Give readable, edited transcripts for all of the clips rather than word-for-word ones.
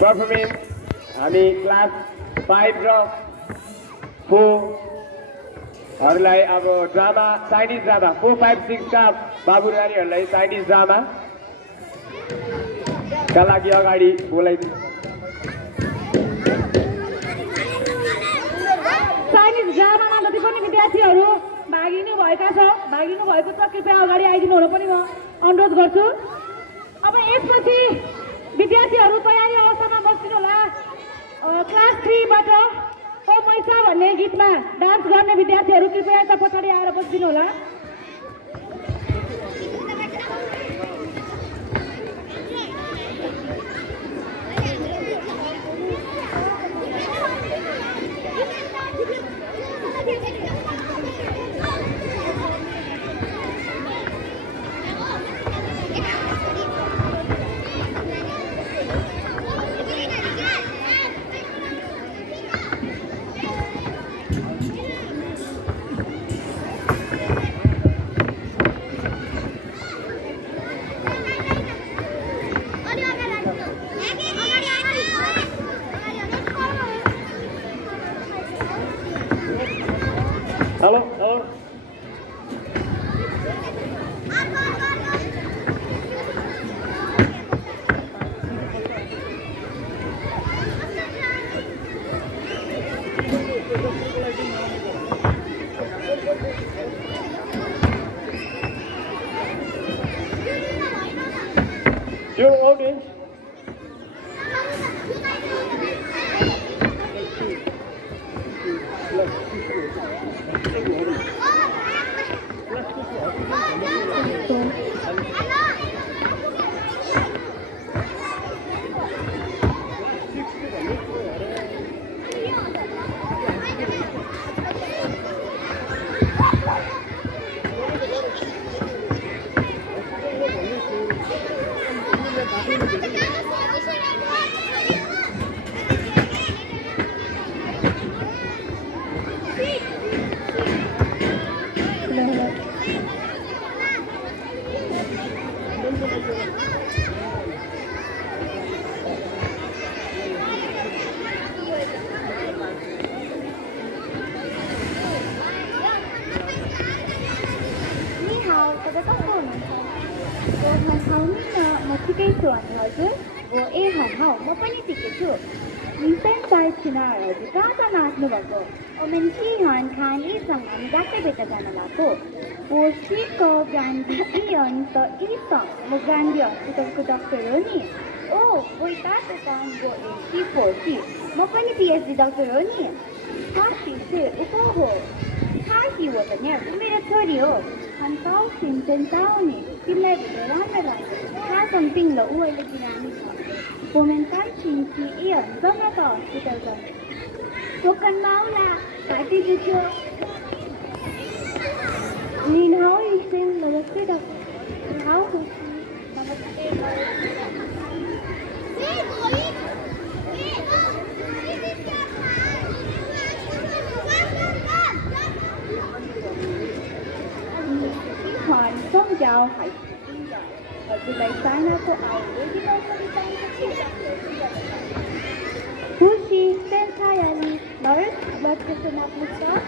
Performing हामी class 5 र 4हरूलाई अब ड्रामा चाइनिज ड्रामा 4, 5, 6 का बाबु नानीहरूलाई चाइनिज ड्रामा का लागि अगाडि बोलाइदिनु। चाइनिज ड्रामामा जति पनि विद्यार्थीहरू भाग लिनुभएको छ कृपया अगाडि आइदिनु हुन पनि म अनुरोध गर्छु। अब यसपछि विद्यार्थीहरू तयारी अवस्थामा बस्दिनु होला। क्लास 3 बाट ओ मैसा भन्ने गीतमा डान्स गर्ने विद्यार्थीहरू कृपया यता पछाडि आएर बस्दिनु होला। Hello hello Your audience. PhD doctor हो नि साथी चाहिँ उको हो साथी हो त नि मेरो छोरी हो अनि ताउसिन चाहिँ ताउने तिमीलाई भेटेर राम्रो लाग्यो कहाँ समथिङ ल ऊ अहिले बिरामी छ वुमेन कान्छिन कि ए जाउँ न त हस्पिटल गर्ने दोकानमा आउला घाँटी दुख्यो Lin, how are you saying namaste doctor? How is she? Namaste. Không chào hãy từ bài sáng nó có ai với cái đó không phải Who's she? Then Kayali, nurse, but just enough to stop.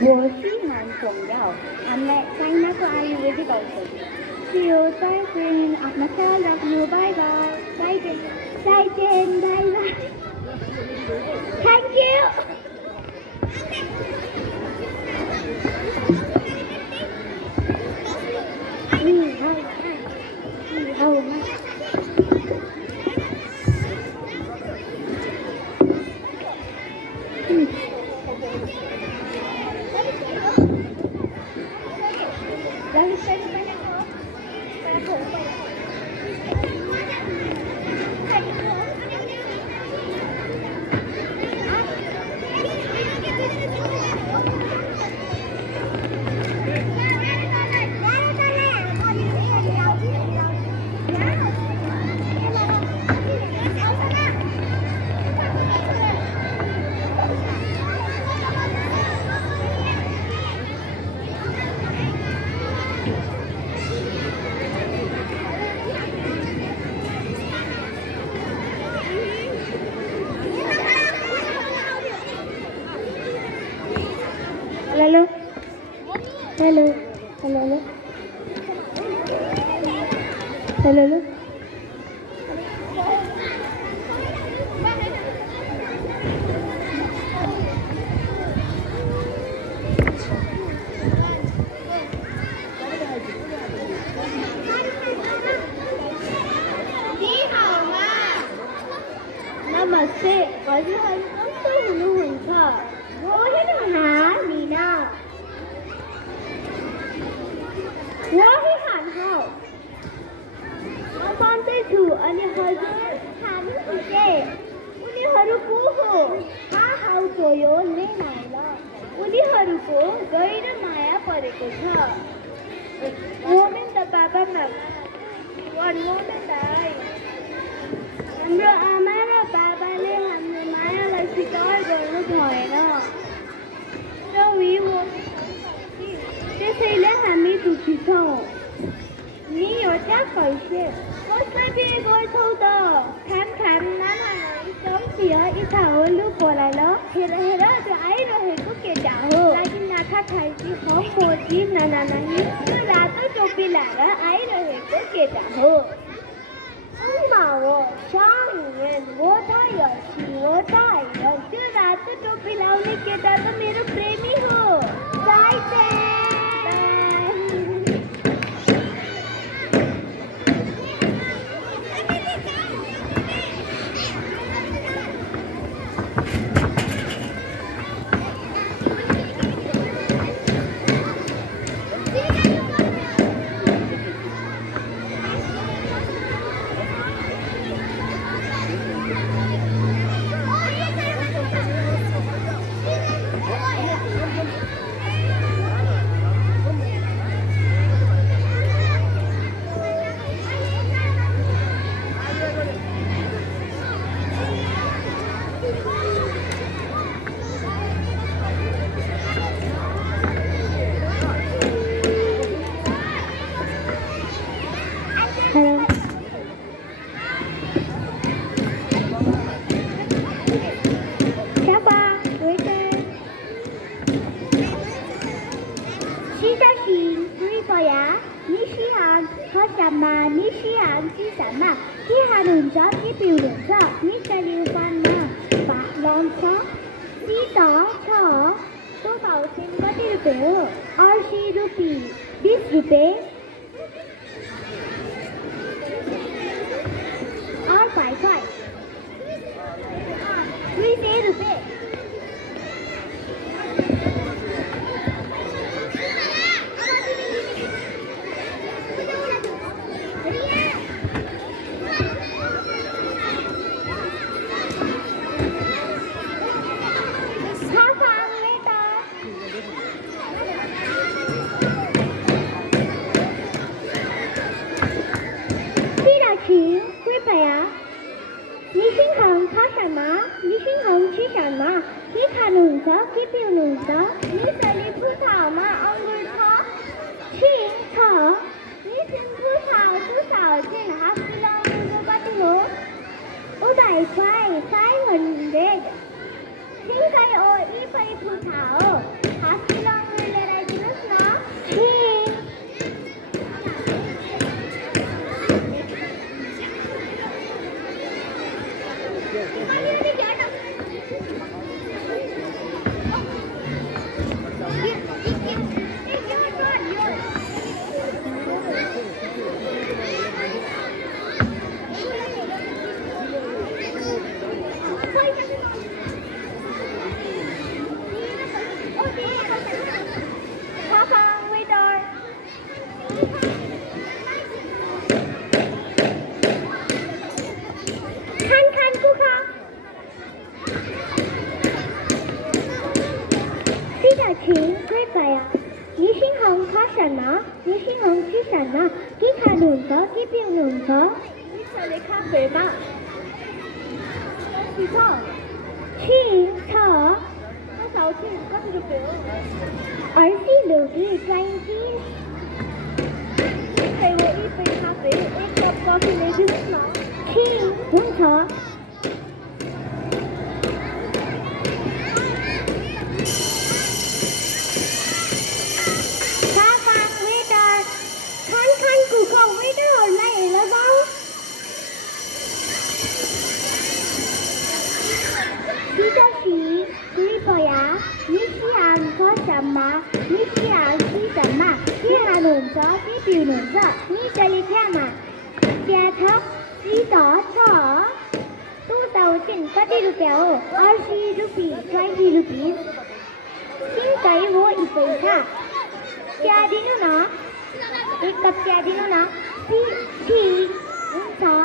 Bố sĩ hàn trồng dạo, anh lại xanh nát của ai với cái cầu tử. See you, bye friend, Aknaka, love you, bye bye. Bye Jen, bye Jen, bye bye. Thank you. Hello. Hello. Hello. 我是很多很很客，我是哪里呢？我是很好，我放在土，अनि हजुर हामी खुसे उनीहरूको हो how गयो नै Naila उनीहरूको गएर माया परेको छ मोमेन्ट द बाबा वान मोमेन्ट आई हाम्रो आमा र बाबाले हाम्रो मायालाई स्वीकार गर्नु भएन र त्यसैले हामी दुखी छौँ नि एउटा कैसे कसलाई बिहे गर्छौ त खाम सम्झिया इच्छा हो लु बोलाएर हेर त्यो आइरहेको केटा हो लागि नाखा खाइसी हम मोची नाना नानी त्यो रातो टोपी लाएर आइरहेको केटा हो我上人我太有气我太有त्यो रातो टोपी लाउने केटा त मेरो प्रेमी हो बाई 잠마 니시안 시잠마 시하논서 시뷰논서 니절리차마 시아턱 시더처 2000 30 रुपया 80 रुपीस 20 रुपीस सिंह कई वो इसे था क्या दिनों ना एक कप क्या दिनों ना सी उनसा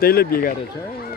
त्यसले बिगारेछ